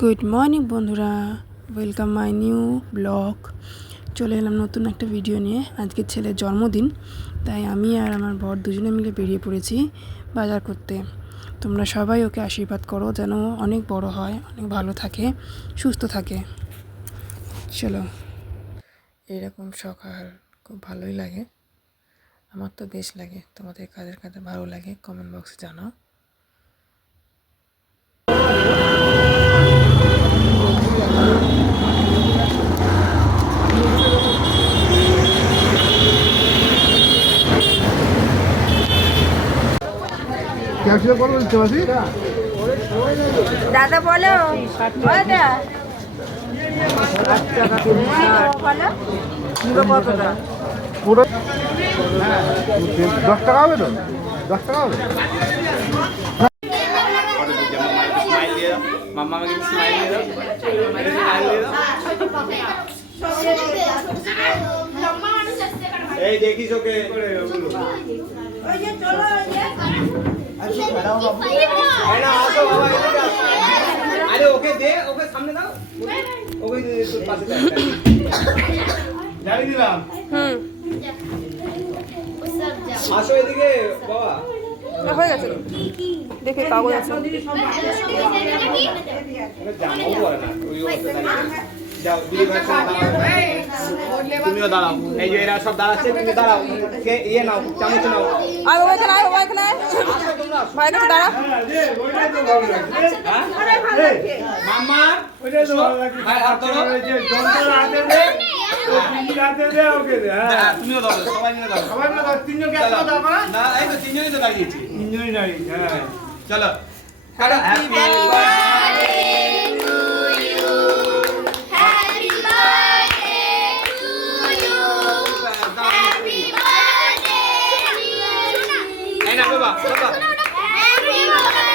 Good morning বন্ধুরা, welcome my new blog. চলে এলাম নতুন একটা ভিডিও নিয়ে। আজকে ছেলের জন্মদিন, তাই আমি আর আমার বর দুজনে মিলে বেরিয়ে পড়েছি বাজার করতে। তোমরা সবাই ওকে আশীর্বাদ করো যেন অনেক বড় হয়, অনেক ভালো থাকে, সুস্থ থাকে। চলো। এরকম সকাল খুব ভালোই লাগে, আমার তো বেশ লাগে। তোমাদের কাদের কাদের ভালো লাগে কমেন্ট বক্সে জানাও। দাদা বলো দাদা কতটা পুরো 10 টাকা হবে তো, 10 টাকা হবে। মাম্মা আমাকে স্মাইল দিয়ে দাও, স্মাইল দিয়ে দাও। এই দেখিস ওকে, আরে ওকে দে, ওকে সামনে দাও, ওকে পাশে জানি দিলাম। আসো এদিকে বাবা, হয়ে গেছে দেখে কাগজ আছে। জানাও বলে না ওই যাও দিদি ভাই তুমিও দাঁড়াও। এই যে এরা সব দাঁড়াচ্ছে, তুমি দাঁড়াও, কে ইয়ে নাও, চামচ নাও। আর বাবা এখানে আয়, বাবা এখানে আয়, ভাই কাছে দাঁড়া। মাম্মা ওইটাই তো ভালো লাগে, ভাই হাত ধরো, যন্ত্র হাতে দে, ও পিঠি হাতে দে, ওকে দে। হ্যাঁ তুমিও দাও, সবাই মিলে দাও, সবাই মিলে দাও। তিনজনকে একসাথে দাও না? না এই তো তিনজনই তো দাঁড়িয়েছি, তিনজনই দাঁড়িয়েছি। হ্যাঁ চলো কাটা। Happy birthday to you, happy birthday to you, happy birthday. এই না বাবা, বাবা হ্যাপি বার্থডে।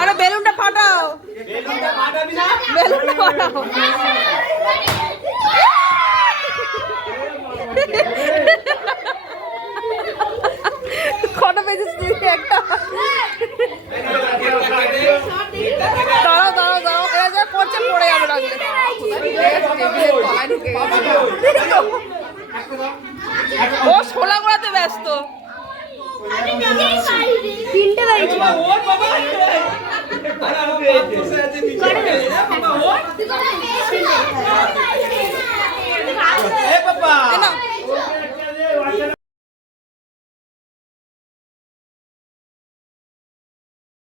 আরে বেলুনটা ফাটাও, বেলুনটা ফাটাবি না, বেলুনটা ফাটাও। কটা পেয়েছিস তুই? একটা। দাঁড়াও দাঁড়াও দাঁড়াও, এরা যা করছে পড়ে যাবে রাখলে। ও শোলা করাতে ব্যস্ত। তিনটে বাড়ি ওর বাবা, আরে আরে বসে আছে নিচে, বাবা ওর, এ বাবা